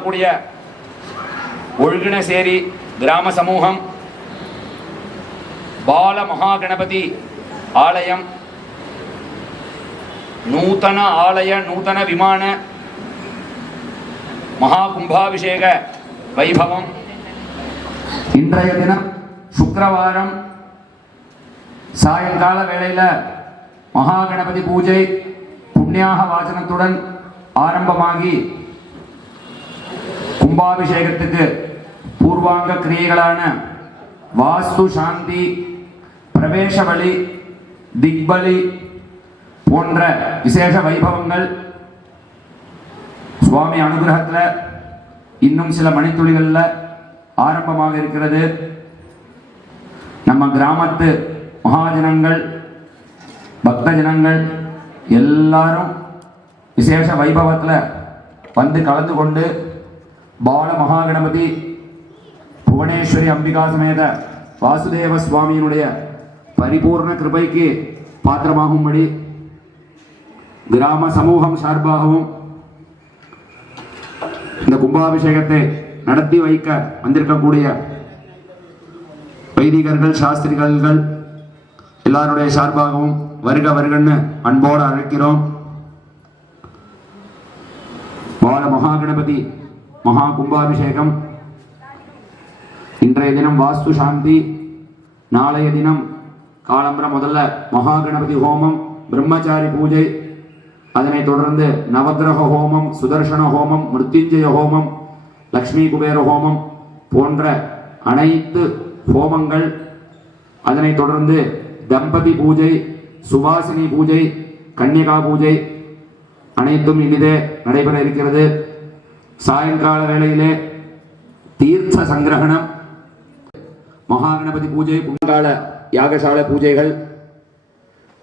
சொல்லக்கூடிய ஒழுகினசேரி கிராம சமூகம் பால மகாகணபதி ஆலயம் நூதன ஆலய நூதன விமான மகா கும்பாபிஷேக வைபவம் இன்றைய தினம் சுக்கிரவாரம் சாயங்கால வேளையில் மகாகணபதி பூஜை புண்ணியாக வாசனத்துடன் ஆரம்பமாகி கும்பாபிஷேகத்துக்கு பூர்வாங்க கிரியைகளான வாஸ்து சாந்தி பிரவேச பலி திக்பலி போன்ற விசேஷ வைபவங்கள் சுவாமி அனுகிரகத்தில் இன்னும் சில மணித்துளிகளில் ஆரம்பமாக இருக்கிறது. நம்ம கிராமத்து மகாஜனங்கள் பக்த ஜனங்கள் எல்லாரும் விசேஷ வைபவத்தில் வந்து கலந்து கொண்டு பால மகாகணபதி புவனேஸ்வரி அம்பிகா சமேத வாசுதேவ சுவாமியினுடைய பரிபூர்ண கிருபைக்கு பாத்திரமாகும்படி கிராம சமூகம் சார்பாகவும் இந்த கும்பாபிஷேகத்தை நடத்தி வைக்க வந்திருக்கக்கூடிய வைதிகர்கள் சாஸ்திரிகள் எல்லாருடைய சார்பாகவும் வருக வருகன்னு அன்போடு அழைக்கிறோம். பால மகாகணபதி மகா கும்பாபிஷேகம் இன்றைய தினம் வாஸ்து சாந்தி, நாளைய தினம் காலம்பர முதல்ல மகாகணபதி ஹோமம், பிரம்மச்சாரி பூஜை, அதனைத் தொடர்ந்து நவகிரக ஹோமம், சுதர்சன ஹோமம், மிருத்யுஞ்சய ஹோமம், லக்ஷ்மி குபேர ஹோமம் போன்ற அனைத்து ஹோமங்கள், அதனைத் தொடர்ந்து தம்பதி பூஜை, சுவாசினி பூஜை, கன்னிகா பூஜை அனைத்தும் இனிதே நடைபெற இருக்கிறது. சாயங்கால வேளையிலே தீர்த்த சங்கிரகணம், மகாகணபதி பூஜை, புண்கால யாகசால பூஜைகள்,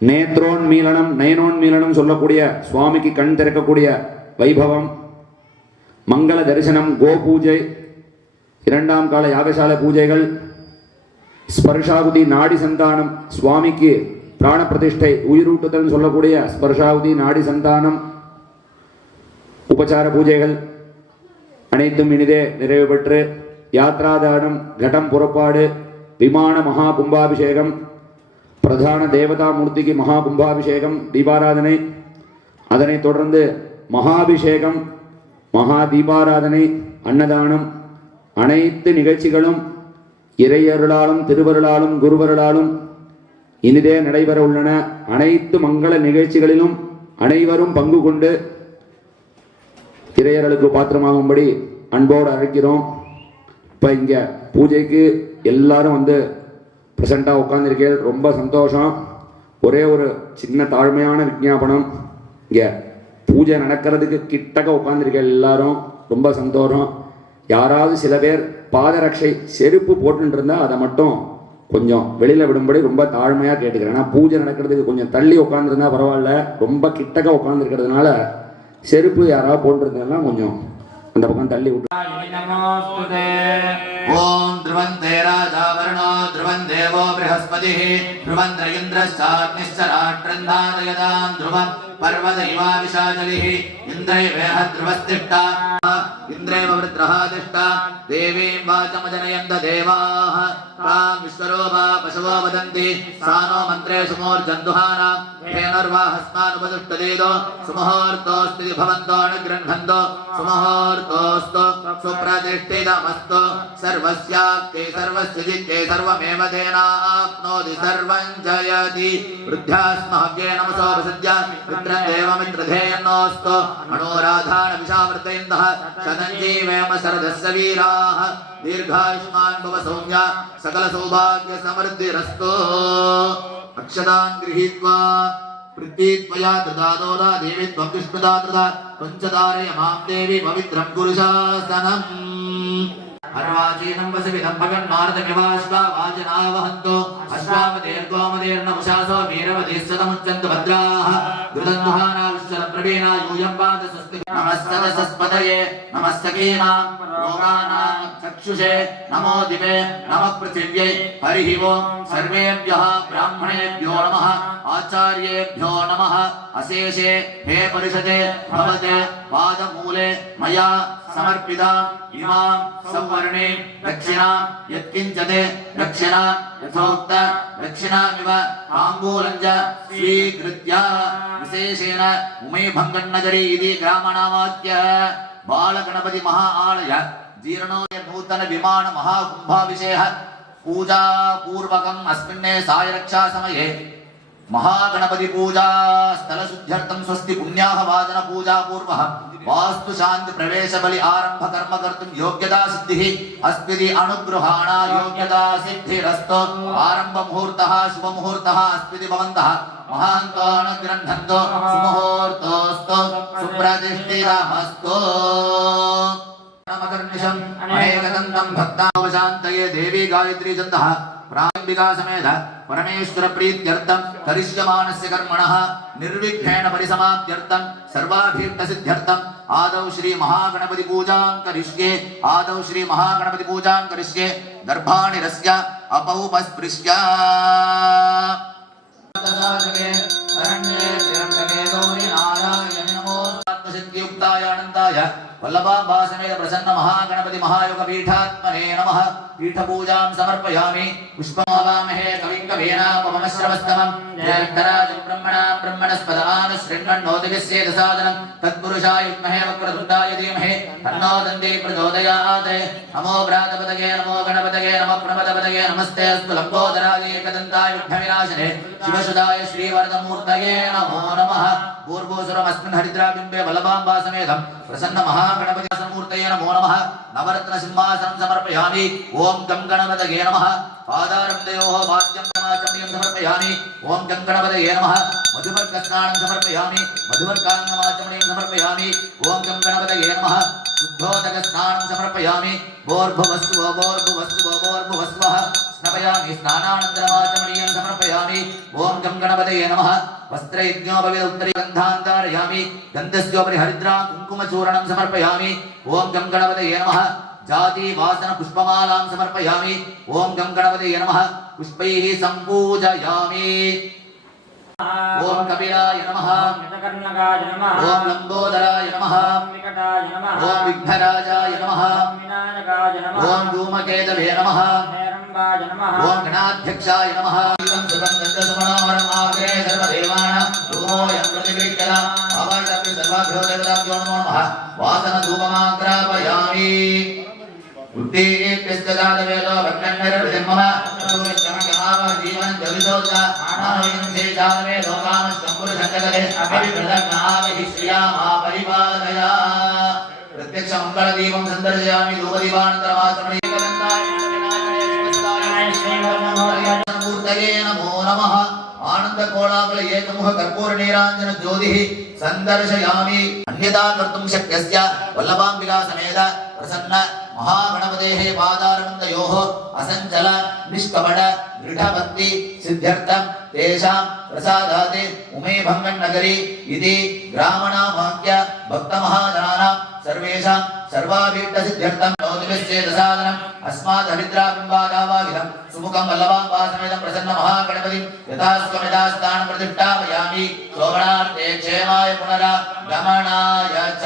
நேத்ரோன்மீலனம் நயனோன்மீலனம் சொல்லக்கூடிய சுவாமிக்கு கண் திறக்கக்கூடிய வைபவம், மங்கள தரிசனம், கோ பூஜை, இரண்டாம் கால யாகசால பூஜைகள், ஸ்பர்ஷாவுதி நாடி சந்தானம், சுவாமிக்கு பிராண பிரதிஷ்டை உயிரூட்டுதல் சொல்லக்கூடிய ஸ்பர்ஷாவுதி நாடி சந்தானம், உபசார பூஜைகள் அனைத்தும் இனிதே நிறைவு பெற்று யாத்ராதானம், கடம் புறப்பாடு, விமான மகா கும்பாபிஷேகம், பிரதான தேவதா மூர்த்திக்கு மகா கும்பாபிஷேகம் தீபாராதனை, அதனைத் தொடர்ந்து மகாபிஷேகம், மகா தீபாராதனை, அன்னதானம், அனைத்து நிகழ்ச்சிகளும் இறையருளாலும் திருவருளாலும் குருவருளாலும் இனிதே நடைபெற உள்ளன. அனைத்து மங்கள நிகழ்ச்சிகளிலும் அனைவரும் பங்கு கொண்டு இறையர்களுக்கு பாத்திரமாகும்படி அன்போடு அழைக்கிறோம். இப்போ இங்கே பூஜைக்கு எல்லாரும் வந்து ப்ரெசண்டாக உட்காந்துருக்கேன், ரொம்ப சந்தோஷம். ஒரே ஒரு சின்ன தாழ்மையான விஞ்ஞாபனம், இங்கே பூஜை நடக்கிறதுக்கு கிட்டக்க உட்காந்துருக்கேன் எல்லாரும், ரொம்ப சந்தோஷம். யாராவது சில பேர் பாதரட்சை செருப்பு போட்டுட்டு இருந்தால் அதை மட்டும் கொஞ்சம் வெளியில் விடும்படி ரொம்ப தாழ்மையாக கேட்டுக்கிறேன். ஏன்னா பூஜை நடக்கிறதுக்கு கொஞ்சம் தள்ளி உட்காந்துருந்தா பரவாயில்ல, ரொம்ப கிட்டக்க உட்காந்துருக்கிறதுனால செருப்பு யாராவது போட்டுருந்தா கொஞ்சம் அந்த பக்கம் தள்ளி விட்டு. ஓம் த்ருவந்தே ராஜாவர்ணோ த்ருவன் தேவோ ப்ரஹஸ்பதிः த்ருவந்திர இந்திரஸ்சாக்னிஸ்சராட்ரந்தாரயதாம் த்ருவம் பர்வத இவா விஷாஜலிः இந்திரேவேஹ த்ருவஸ்திஷ்டா இந்திரேவ விருத்ரஹ திஷ்டா தேவீம் வாசமஜனயந்த தேவாः தாம் விஸ்வரூபா பசவோ வதந்தி சானோ மந்த்ரே சுமோர்ஜந்துஹானா ஹேனர்வா ஹஸ்மானுபதுஷ்டதேதோ சுமஹோர்த்தோஸ்தி பவந்தோ அனுகிரன்ஹந்தோ சுமஹோர்த்தோஸ்து சுப்ரதிஷ்டிதமஸ்து सर्वस्याप्ते सर्वस्यजित्ते सर्वमेव तेनाप्नोति सर्वं जयति वृद्ध्यास्महव्ये नमसो वसद्य मित्रं देवमित्रधेयन्नोऽस्तु अणोराधान विशावर्तयन्तः शतञ्जीवेम शरदस्य वीराः दीर्घायुष्मान् भव सौम्य सकलसौभाग्यसमृद्धिरस्तु अक्षतान् गृहीत्वा पृथ्वीत्वया ददादोदा देवी त्वं विष्णुदा ददा पञ्चदारय मां देवी पवित्रं गुरुशासनम् अर्वाचीनं वसविदं भगन्नार्दमिवाश्वा वाजनावहन्तो अश्वामदेर्गोमदेर्नमुषासो वीरवधीस्सदमुच्चन्तु भद्राः घृतन्महाना विश्वरप्रवीणा यूयं पादसस्ति नमस्तदसस्पतये नमस्तकीनां रोगाणां चक्षुषे नमो दिवे नमः पृथिव्यै हरिः ओं सर्वेभ्यः ब्राह्मणेभ्यो नमः आचार्येभ्यो नमः अशेषे हे परिषदे भवते पादमूले मया समर्पिता इमां संवर्णे दक्षिणा यत्किञ्चते दक्षिणा यथोक्त दक्षिणामिव ताम्बूलं च स्वीकृत्य विशेषेण उमेभङ्गन्नगरी इति ग्रामनामाद्य बालगणपति महाआलय जीर्णोदय नूतन विमान महाकुंभाभिषेक पूजा पूर्वकम् अस्मिन्ने सायरक्षा समये महागणपति पूजा स्थल शुद्ध्यर्थं स्वस्ति पुण्याह वादन पूजा पूर्वः वास्तु शांति प्रवेश बलि आरंभ कर्म कर्तुं योग्यता सिद्धिः अस्मिति अनुग्रहाण योग्यता सिद्धिरस्तु आरंभ मुहूर्तः शुभ मुहूर्तः अस्मिति भवन्तः महान्तान ग्रन्थन्तो सुमुहूर्तोस्तु सुप्रतिष्ठितमस्तु नमकर्निशम् अनेकदन्तं भक्तावशान्तये देवी गायत्री छन्दः प्रारंभिका समेत परमेश्वर प्रीत्यर्थं करिष्यमानस्य कर्मणः निर्विघ्नेन परिसमाप्त्यर्थं सर्वाभीष्ट सिद्ध्यर्थं आदौ श्री महागणपति पूजां करिष्ये आदौ श्री महागणपति पूजां करिष्ये गर्भाणि रस्य अपौपस्पृश्य सिद्धियुक्ताय वल्लभाभासमेत प्रसन्न महागणपति महायोग पीठात्मने नमः पीठपूजां समर्पयामि पुष्पमावामहे कविं कवीनामुपमश्रवस्तमं ज्येष्ठराजं ब्रह्मणस्पदान शृण्वन्नोतिभिस्येद सादनं तत्पुरुषाय विद्महे वक्रतुण्डाय धीमहि तन्नो दन्ती प्रचोदयात् नमो भ्रातपतये नमो गणपतये नमः प्रणपतपतये नमस्ते अस्तु लम्बोदराय एकदन्ताय विघ्नविनाशने शिवसुधाय श्रीवरदमूर्तये नमो नमः पूर्वोऽसुरमस्मिन् हरिद्राबिम्बे वल्लभाम्बासमेतं प्रसन्न महागणपति मूर्तये नमो नमः नवरत्न सिंहासनं समर्पयामि ओम गं गणपतये नमः पादारविन्दयोः वाद्यं समाचमनीयं समर्पयामि ओम गं गणपतये नमः मधुपर्कस्नानं समर्पयामि मधुपर्काङ्गमाचमनीयं समर्पयामि ओम गं गणपतये नमः शुद्धोदकस्नानं समर्पयामि भोर्भुवस्सु भोर्भुवस्वः स्नापयामि स्नानानन्तरमाचमनीयं समर्पयामि ओम गं गणपतये नमः वस्त्रयज्ञोपविद उत्तरीगन्धान्तारयामि गन्धस्योपरि हरिद्रा कुङ्कुमचूर्णं समर्पयामि ओम गं गणपतये नमः जाति वासन पुष्पमालां समर्पयामि ओम गं गणपतये नमः पुष्पैः सम्पूजयामि ओम कपिलाय नमः नितकर्णकाय नमः ओम लंबोदराय नमः विकटाय नमः ओम विघ्नराजाय नमः विनायकाय नमः ओम धूमकेतवे नमः हेरम्बाय नमः ओम गणाध्यक्षाय नमः सुमनोहरमाग्रे सर्वदेवानां धूमोऽयं प्रतिगृह्यता अवायदपि सर्वाभ्यो देवताभ्यो नमो नमः वासन धूपमाग्रापयामि उत्तीर्यस्य जातवेदो भक्तन्नरविजन्मः सूर्यचमकमाव जीवन जलितोजा आनयन्ते जातवेदो कामस्तंपुरशङ्करे अभिप्रदग्नाभिः श्रियामा परिपालया प्रत्यक्ष मंगलदीपं सन्दर्शयामि धूपदीपानन्तरमाचमनीयकरन्दाय मूर्तये नमो नमः आनंद कोलाकुल एकमुख कर्पूर नीरांजन ज्योतिः संदर्शयामि अन्यथा कर्तुं शक्यस्य वल्लभाम्बिका समेत प्रसन्न महागणपतेः पादारविन्दयोः असञ्चल निष्कपट दृढभक्ति सिद्ध्यर्थं तेषां प्रसादात् उमेभङ्गन्नगरी इति ग्रामनामाख्य भक्तमहाजनानां सर्वेषां सर्वाभीष्ट सिद्ध्यर्थं नोतिभिश्चेदसादनम् अस्मात् हरिद्राबिम्बादावाहितं सुमुखं वल्लभाम्बासमेतं प्रसन्न महागणपतिं यथास्वमिदास्तानं प्रतिष्ठापयामि शोभनार्थे क्षेमाय पुनरागमनाय च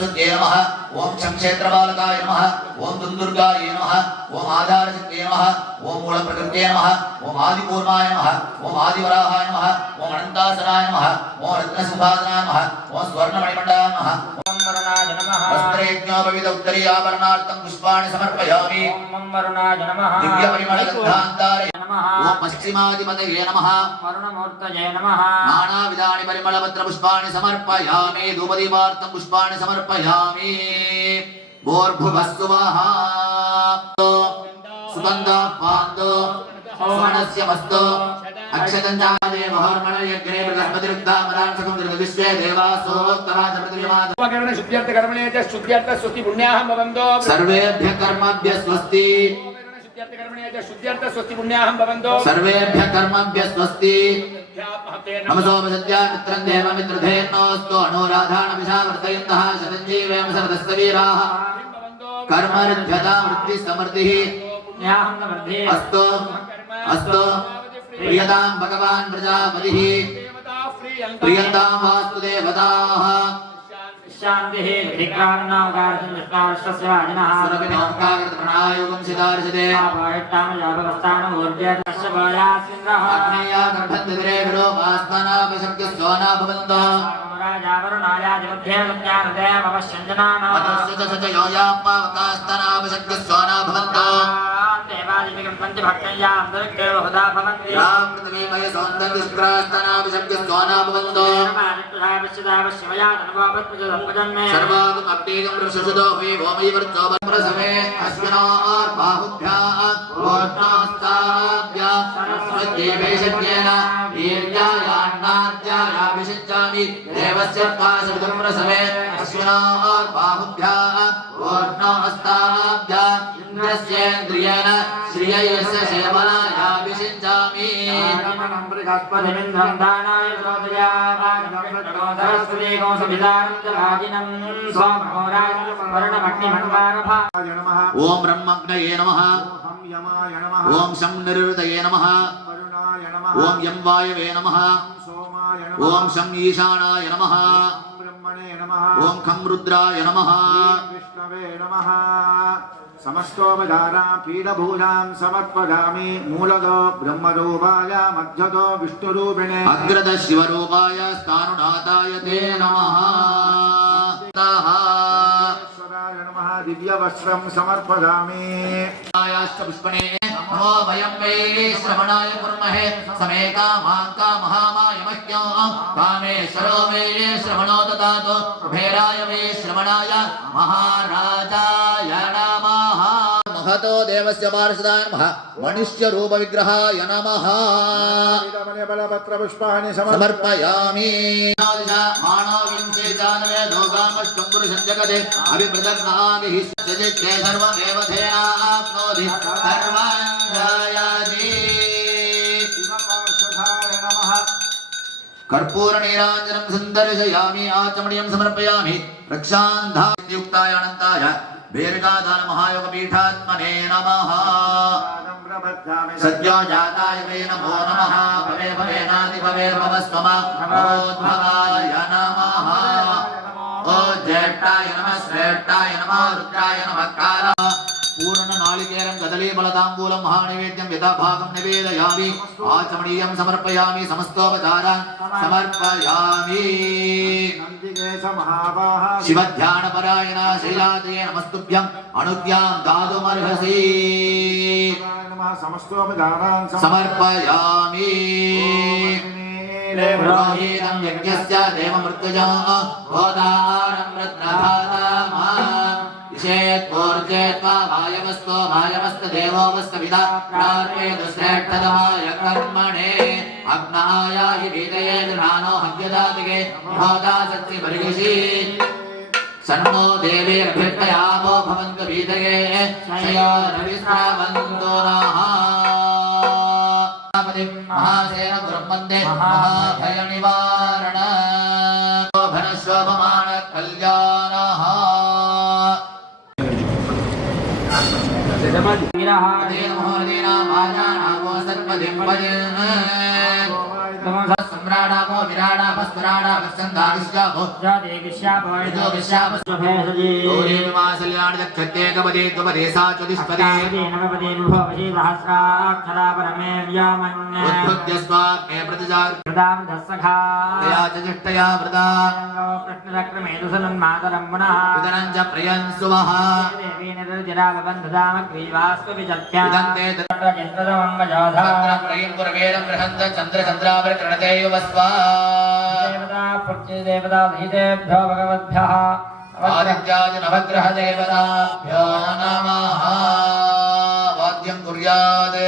नमः ओम शंक्षेत्रबालकाय नमः ओम दुन्दुर्गाय नमः ओम आधारशक्तिये नमः ओम मूलप्रकृत्ये नमः ओम आदिपूर्वाय नमः ओम आदिवराहाय नमः ओम अनन्तासनाय नमः ओम रत्नसिंहासनाय नमः ओम स्वर्णमणिमण्डलाय नमः ओम वरुणाय नमः वस्त्रयज्ञोपविद उत्तरीयाभरणार्थं पुष्पाणि समर्पयामि ओम वरुणाय नमः दिव्यपरिमलगन्धान्तारय नमः ओम पश्चिमाधिपतये नमः वरुणमूर्तये नमः नानाविधानि परिमलपत्रपुष्पाणि समर्पयामि धूपदीपार्थं पुष्पाणि समर्पयामि भोर्भुवस्सुवः सुगन्धः पान्तु सुवर्णस्य मस्तु अक्षतञ्जादेवहर्मणयज्ञे बृहस्पतिरुद्धामरांसकं दीर्घविश्वे देवासोत्तराजपतिर्यमाद शुद्ध्यर्थकर्मणे च शुद्ध्यर्थ स्वस्ति पुण्याहं भवन्तो सर्वेभ्यः कर्मभ्यः स्वस्ति शुद्ध्यर्थकर्मणे च शुद्ध्यर्थ स्वस्ति पुण्याहं भवन्तो सर्वेभ्यः कर्मभ्यः स्वस्ति नमसोपसत्या मित्रं देवमित्रधेन्नोऽस्तु अनुराधानमिषावर्तयन्तः शतञ्जीवेम सर्वदस्तवीराः कर्मनिध्यता वृत्तिसमृद्धिः अस्तु अस्तु प्रियतां भगवान् प्रजापतिः प्रियतां वास्तु देवताः शान्तिः विक्रान्नावकारस्य वाजिनः सुरभिनोऽङ्काकृतप्रणायुगं सिदार्शते आपायट्टामजापवस्तानमूर्जयतस्य बलासिन्द्रः अग्नेया गर्भन्दिरे विलोकास्तानापशक्तिस्त्वाना भवन्तः राजावरुणायाधिपध्ये विज्ञानदेवपश्यञ्जनानाम् अतस्य च योयाप्पावकास्तानापशक्तिस्त्वाना भवन्तः देवादिपिकं पञ्चभक्तय्यां दुर्गे बहुधा भवन्ति राम पृथ्वीमय सौन्दर्यस्क्रास्तनाभिशक्तिस्त्वाना भवन्तः सर्वागम अपटेगम रससुदो वे भौमि वर्चो प्रसवे अश्विनार्बाहुभ्याः ओष्णास्ताभ्याः सरस्वती वैशज्ञेन वीर्यायान्नाद्यायाभिषिञ्चामि देवस्य काशविदं प्रसवे अश्विनार्बाहुभ्याः ओष्णास्ताभ्याः इन्द्रस्येन्द्रियेण श्रियस्य सेवनायाभिषिञ्चामि ओम ब्रह्मग्नये नमः ओम शं निरुतये नमः ओम यं वायवे नमः ओम शं ईशानाय नमः ओम खं रुद्राय नमः समस्तोपचारा पीडभूजां समर्पयामि मूलतो ब्रह्मरूपाय मध्यतो विष्णुरूपिणे अग्रद शिवरूपाय स्थानुनाथाय ते नमः ईश्वराय नमः दिव्यवस्त्रं समर्पयामि आयाश्च पुष्पणे नमो वयं वै श्रवणाय कुर्महे समे कामाङ्का महामायमह्यो कामेश्वरो मे श्रवणो ददातु कुबेराय मे श्रवणाय महाराजाय नमः महतो देवस्य पार्षदाय नमः मनुष्य रूप विग्रहाय नमः बलपत्रपुष्पाणि समर्पयामि मानविंशे जानवे दोगामष्टुम्बुरुषं जगते अभिप्रदग्नाभिः सजित्ते सर्वमेव धेनाप्नोति सर्वं जयति शिवपार्षदाय नमः कर्पूरनीराञ्जनं सन्दर्शयामि आचमनीयं समर्पयामि रक्षान्धायुक्ताय अनन्ताय दीर्घाधार महायोगपीठात्मने नमः सद्यो जाताय वे नमो नमः भवे भवेनादि भवेर्भवस्त्वमा नमोद्भवाय नमः ओ ज्येष्ठाय नमः श्रेष्ठाय नमः रुद्राय नमः काल पूर्ण नालिकेरं कदलीफलताम्बूलं महानैवेद्यं यथाभागं निवेदयामि आचमनीयं समर्पयामि समस्तोपचारान् समर्पयामि शिवध्यानपरायण शैलादये नमस्तुभ्यं अनुज्ञां दातुमर्हसि समर्पयामि पुरोहितं यज्ञस्य देवमृत्युजो गोदारं रत्नधातामः इषेत्पूर्जेत्वा भायवस्तो भायवस्तदेवोऽवस्तविदा प्रार्पेतु श्रेष्ठतमाय कर्मणे अग्नाय हि वीतये गृहाणो हव्यदातिके होदा सत्सि बर्हिषि सन्नो देवीर्भिर्भयामो भवन्तु वीतये शयोरविश्रावन्तो नः महासेन गुरुमन्दे महाभयनिवारण शोभमान कल्याणः सम्राडापो विराडापो स्मराडापो स्कन्दाविश्यापो जादेविश्यापो यजोविश्यापो गौरीमासल्याणचक्षते गपदे द्वपदे सा चतुष्पदे नवपदे विभवसि सहस्राक्षरा परमे व्यामन्ये उद्भुत्य स्वाग्ने प्रतिजागृतां दस्सखा तया च जिष्टया वृता कृष्णचक्रमेधुसन्मातरं पुनः विदनं च प्रियं सुमः देवी निरुजिरामबन्धदामग्रीवास्त्वपि विदन्ते चन्द्रमङ्गजाधा प्रियं पुरवेदं बृहन्त चन्द्रचन्द्रावृकरणते युवस्वा देवता प्रत्यदेवता धीतेभ्यो भगवद्भ्यः आदित्याय नवग्रह देवताभ्यो नमः वाद्यं कुर्यात्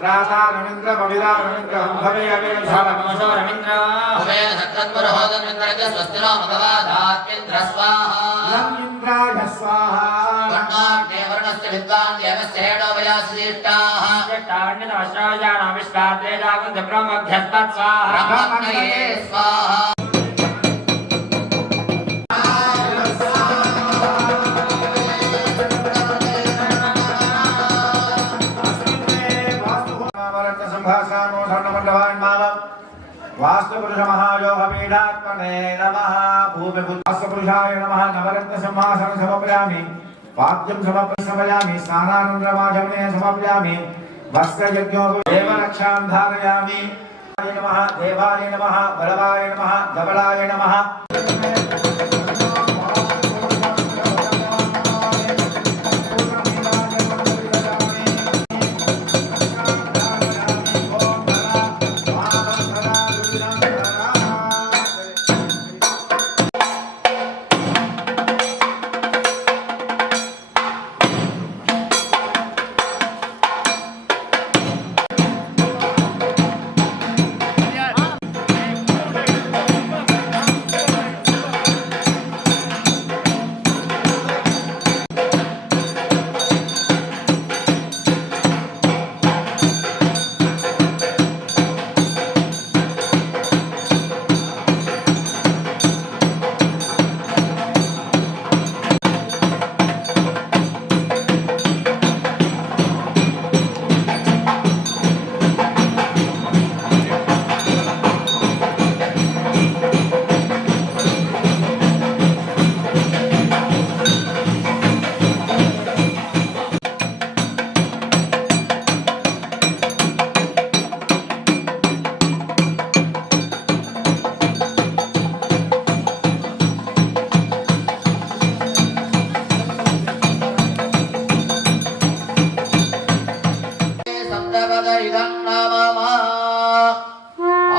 त्रासा रवीन्द्र पविरा रवीन्द्र भवे अवे सर्वकमशो रवीन्द्र कुबेर सत्तत्पुरहोदमिन्द्रस्य स्वस्तिनो भगवादात्मिन्द्र स्वाहा रवीन्द्राय स्वाहा वर्णाढ्ये वर्णस्य विद्वान् देवस्य हेडोभयाश्रेष्ठाः ष्टाण्यतमश्रजानाविष्टार्थे जागृत ब्रह्मभ्यस्तत् स्वाहा ब्रह्मज्ञये स्वाहा संभाषणो धर्ममण्डलान् मामं वास्तुपुरुष महायोग पीठात्मने नमः भूमिपुरुषाय नमः नवरत्न संभाषण समर्पयामि पाद्यं समर्पयामि स्नानानन्तरमाचमने समर्पयामि वस्त्रयज्ञो देवरक्षां धारयामि नमः देवाय नमः बलवाय नमः धबलाय नमः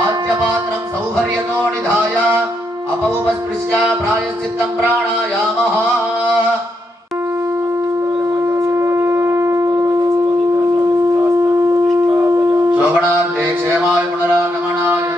आद्यपात्रं सौभर्यतो निधाय अपौपस्पृश्य प्रायश्चित्तं प्राणायामः शोभनार्थे क्षेमाय पुनरागमनाय